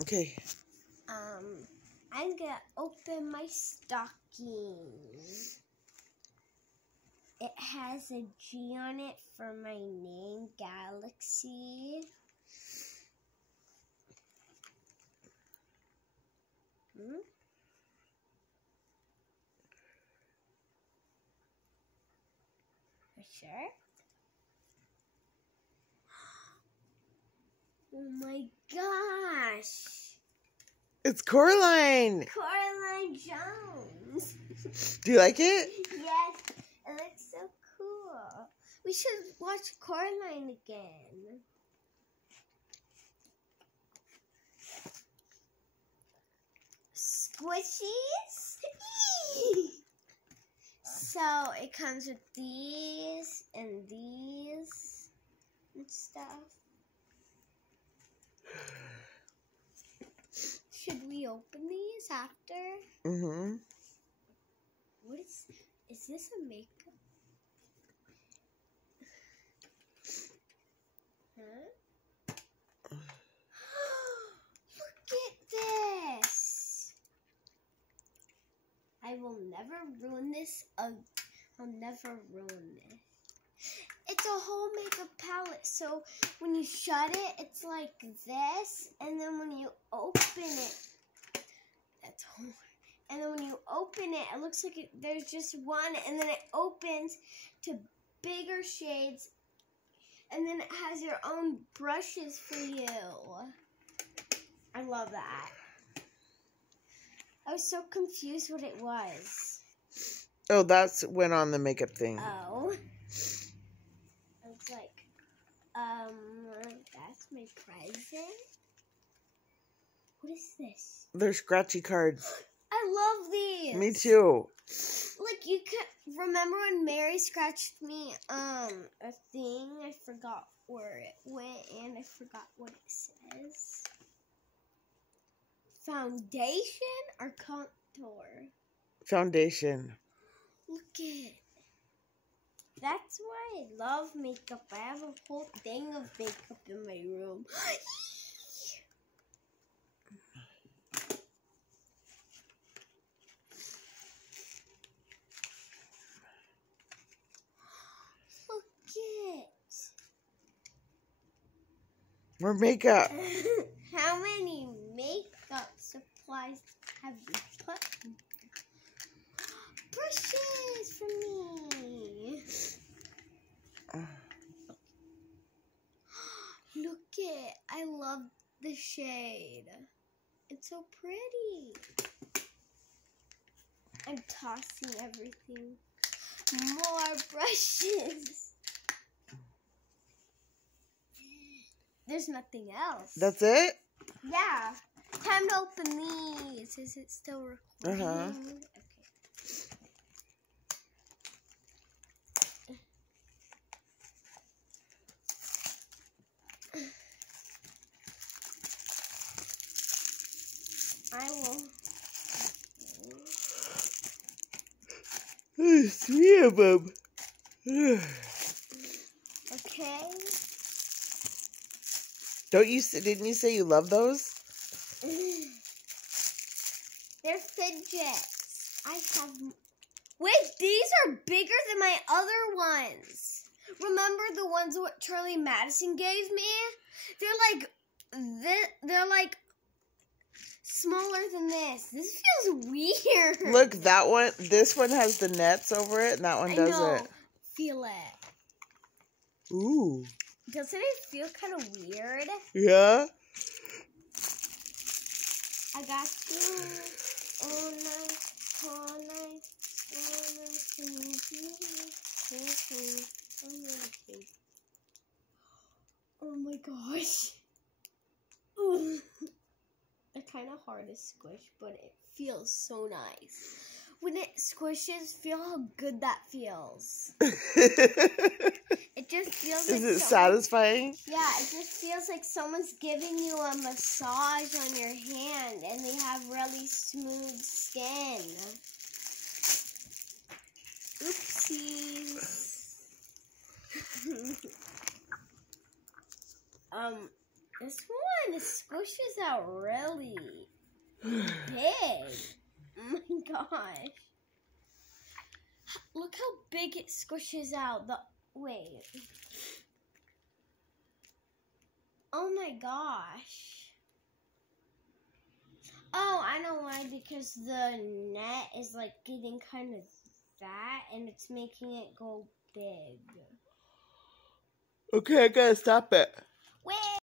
Okay. I'm gonna open my stocking. It has a G on it for my name, Galaxy. For sure. Oh my gosh. It's Coraline. Coraline Jones. Do you like it? Yes, it looks so cool. We should watch Coraline again. Squishies? So it comes with these and stuff. Should we open these after? Mm-hmm. What is this a makeup? Huh? Look at this! I will never ruin this. I'll never ruin this. It's a whole makeup palette. So when you shut it, it's like this, and then when you open it, that's whole. And then when you open it, it looks like there's just one, and then it opens to bigger shades, and then it has your own brushes for you. I love that. I was so confused what it was. Oh, that's went on the makeup thing. Oh. I was like, that's my present? What is this? They're scratchy cards. I love these. Me too. Like, you could remember when Mary scratched me a thing? I forgot where it went and I forgot what it says. Foundation or contour? Foundation. Look at. That's why I love makeup. I have a whole thing of makeup in my room. More makeup. How many makeup supplies have you put in there? Brushes for me. Look it. I love the shade. It's so pretty. I'm tossing everything. More brushes. There's nothing else. That's it? Yeah. Time to open these. Is it still recording? Uh-huh. Okay. I will. There's 3 of them. Okay. Didn't you say you love those? They're fidgets. I have. Wait, these are bigger than my other ones. Remember the ones what Charlie Madison gave me? They're like smaller than this. This feels weird. Look, that one. This one has the nets over it, and that one doesn't. I know. Feel it. Ooh. Doesn't it feel kind of weird? Yeah. I got you. Oh no, oh no, oh my gosh. They're kind of hard to squish, but it feels so nice. When it squishes, feel how good that feels. It just feels like Is it satisfying? Yeah, it just feels like someone's giving you a massage on your hand and they have really smooth skin. Oopsies. This one squishes out really big. Oh my gosh. Look how big it squishes out. Wait. Oh my gosh. Oh, I know why. Because the net is like getting kind of fat and it's making it go big. Okay, I gotta stop it. Wait.